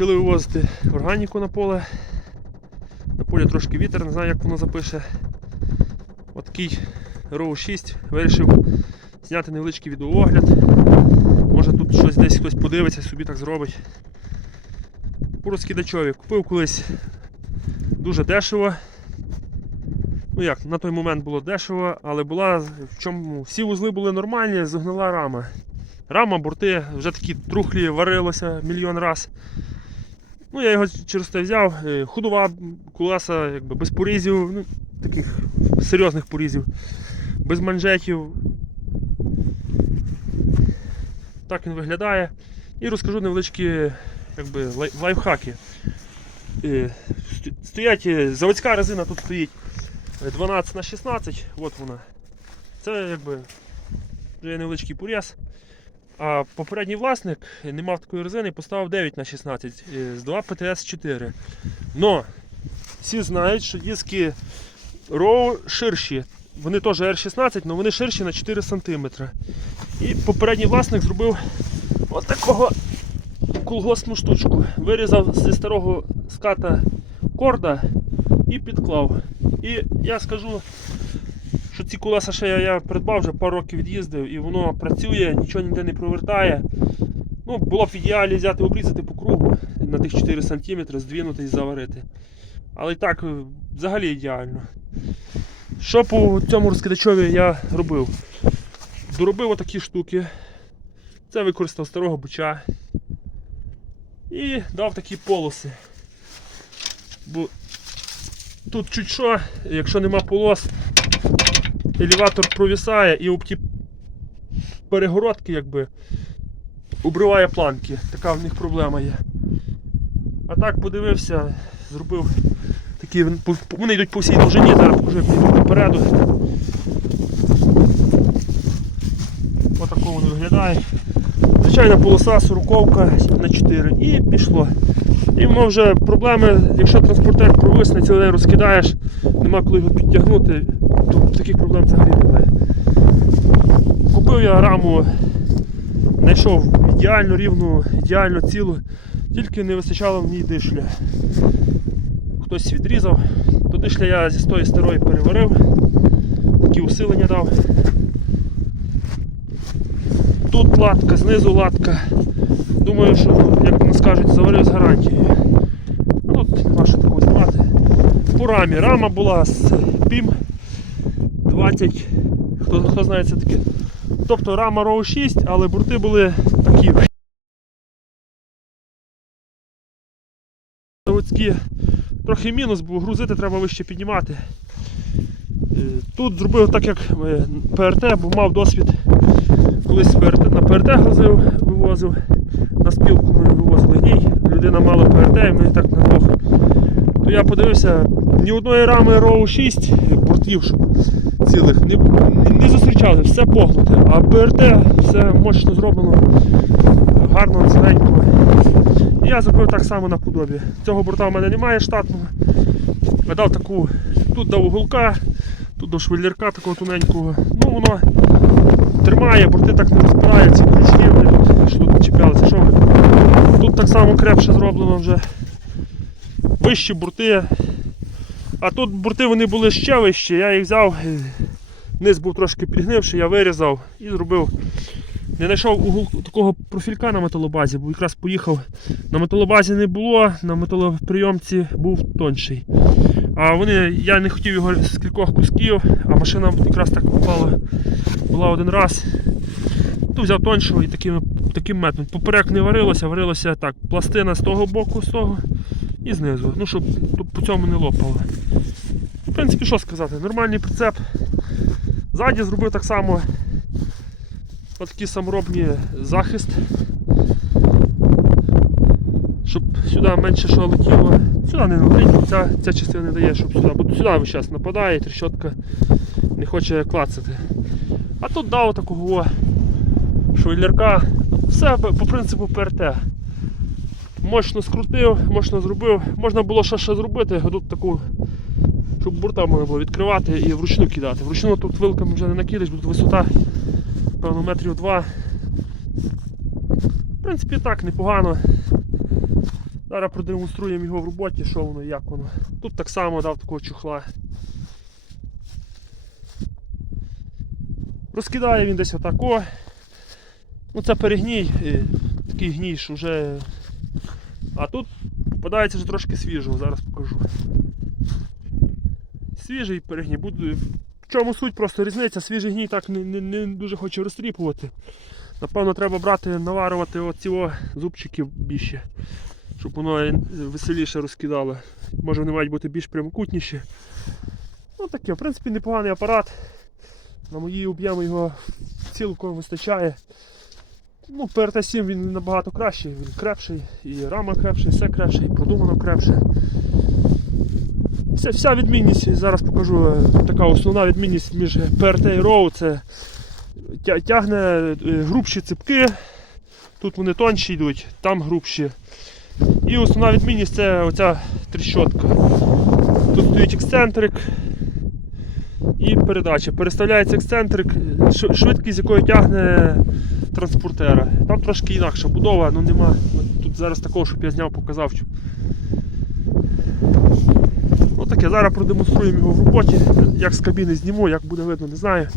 Почали вивозити органіку на поле. На полі трошки вітер, не знаю як воно запише. Отакий Row 6 вирішив зняти невеличкий відеоогляд. Може тут щось десь хтось подивиться, собі так зробить. По купив колись дуже дешево. Ну як, на той момент було дешево, але була в чому всі вузли були нормальні, зогнила рама. Рама, борти вже такі трухлі варилося мільйон раз. Ну, я його через те взяв. Е, Ходова колеса, якби без порізів, ну, таких серйозних порізів, без манжетів. Так він виглядає. І розкажу невеличкі якби, лай- лайфхаки. Е, Стоять, е, заводська резина тут стоїть е, 12 на 16 от вона. Це якби невеличкий поріз. А попередній власник не мав такої резини поставив 9 на 16 е, з 2 ПТС 4. Но всі знають, що диски ROW ширші. Вони теж R16, але вони ширші на 4 см. І попередній власник зробив от такого колгоспну штучку. Вирізав зі старого ската корда і підклав. І я скажу, що ці колеса ще я, я придбав, вже пару років від'їздив, і воно працює, нічого ніде не провертає. Ну, було б в ідеалі взяти обрізати по кругу на тих 4 см, здвинути і заварити. Але і так, е, взагалі ідеально. Що по цьому розкидачові я робив? Доробив отакі штуки. Це використав старого бича. І дав такі полоси. Бо тут чуть що, якщо нема полос, елеватор провісає і об ті перегородки якби обриває планки. Така в них проблема є. А так подивився, зробив такі, вони йдуть по всій довжині, зараз вони йдуть попереду. Отако воно виглядає. Звичайна полоса, сороковка на 4 і пішло. І вже проблеми, якщо транспортер провисне, цілий розкидаєш, нема коли його підтягнути, то таких проблем взагалі немає. Купив я раму, знайшов ідеально рівну, ідеально цілу, тільки не вистачало в ній дишля. Хтось відрізав, то дишля я зі тої старої переварив, такі усилення дав. Тут латка, знизу латка. Думаю, що, як вони скажуть, заварив з гарантією. Тут нема що такого знімати. По рамі. Рама була з PIM 20. Хто, хто знає це таке. Тобто рама ROW 6, але борти були такі. Заводські. Трохи мінус, бо грузити треба вище піднімати. Е, Тут зробив так, як е, ПРТ, бо мав досвід. Колись на ПРТ грузив, вивозив. На спілку ми вивозили гній. Людина мала ПРТ, і ми так на двох. То я подивився, ні одної рами ROW 6 бортів цілих не, не зустрічали, все погнуте. А ПРТ все мощно зроблено, гарно, ціленько. Я зробив так само на подобі. Цього борта в мене немає штатного. Я дав таку, тут дав уголка, тут до швеллерка такого тоненького. Ну воно тримає, борти так не розпираються, крючки вони що тут чіплялися. Що вони? Тут так само крепше зроблено вже. Вищі борти. А тут борти вони були ще вищі, я їх взяв, е, низ був трошки підгнивший, я вирізав і зробив. Не знайшов такого профілька на металобазі, бо якраз поїхав. На металобазі не було, на металоприйомці був тонший. А вони, я не хотів його з кількох кусків, а машина якраз так попала була один раз. То взяв тоншого і таким, таким методом. Поперек не варилося, варилося так, пластина з того боку, з того і знизу. Ну, щоб по цьому не лопало. В принципі, що сказати, нормальний прицеп. Ззаді зробив так само такий саморобний захист. Щоб сюди менше що летіло. Сюди не летить, ця, ця частина не дає, щоб сюди, бо сюди весь нападає, трещотка не хоче клацати. А тут дав такого швеллерка. Все по принципу ПРТ. Мощно скрутив, мощно зробив. Можна було ще ще зробити, тут таку, щоб бурта можна було відкривати і вручну кидати. Вручну тут вилками вже не накидаєш, тут висота, певно, метрів два. В принципі, так, непогано. Зараз продемонструємо його в роботі, що воно, як воно. Тут так само дав такого чухла. Розкидає він десь отако. Ну це перегній, е, такий гній, що вже. А тут попадається вже трошки свіжого, зараз покажу. Свіжий перегній. В чому суть просто різниця, свіжий гній так не, не, не дуже хоче розтріпувати. Напевно, треба брати, наварювати оці зубчики більше, щоб воно веселіше розкидало. Може вони мають бути більш прямокутніші. Ну таке, в принципі, непоганий апарат. На мої об'єми його цілком вистачає. Ну, ПРТ-7 він набагато кращий, він крепший, і рама крепша, і все крепше, і продумано крепше. Вся, вся відмінність, зараз покажу е, така основна відмінність між PRT і RAW це тягне е, грубші ципки, тут вони тонші йдуть, там грубші. І основна відмінність це оця тріщотка. Тут стоїть ексцентрик і передача. Переставляється ексцентрик, швидкість, якої тягне транспортера. Там трошки інакша будова, але нема. Тут зараз такого, щоб я зняв, показав. Ну таке, зараз продемонструємо його в роботі. Як з кабіни зніму, як буде видно, не знаю.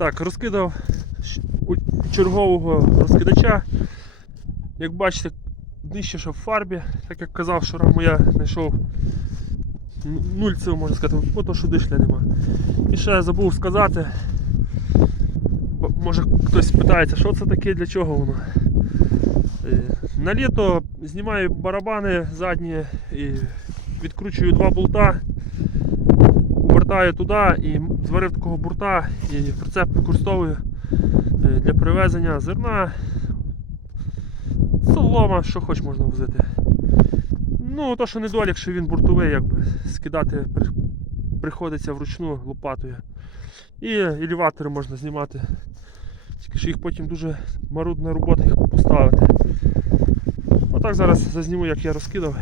Так, розкидав чергового розкидача. Як бачите, нижче що в фарбі, так як казав, що раму я знайшов н- нульцев, можна сказати, бо то що дишля нема. І ще я забув сказати, може хтось спитається, що це таке, для чого воно. Е, На літо знімаю барабани задні і відкручую два болта повертаю туди і зварив такого бурта і прицеп використовую е, для привезення зерна, солома, що хоч можна возити. Ну, то, що недолік, що він буртовий, якби скидати приходиться вручну лопатою. І елеватори можна знімати. Тільки що їх потім дуже марудна робота їх поставити. Отак зараз зазніму, як я розкидав.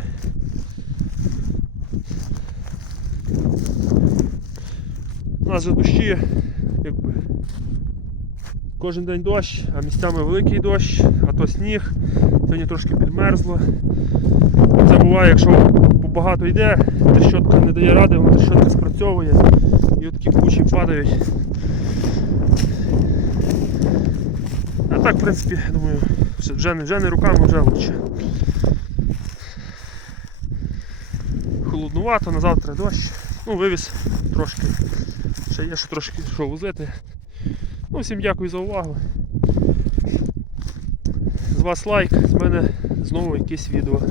У нас же дощі, якби кожен день дощ, а місцями великий дощ, а то сніг. Сьогодні трошки підмерзло. Це буває, якщо багато йде, трещотка не дає ради, вона трещотка спрацьовує і от такі кучі падають. А так, в принципі, думаю, вже- вже, не- вже не руками, вже лучше. Холоднувато, на завтра дощ. Ну, вивіз трошки. Ще є що трошки що возити. Ну, всім дякую за увагу. З вас лайк, з мене знову якесь відео.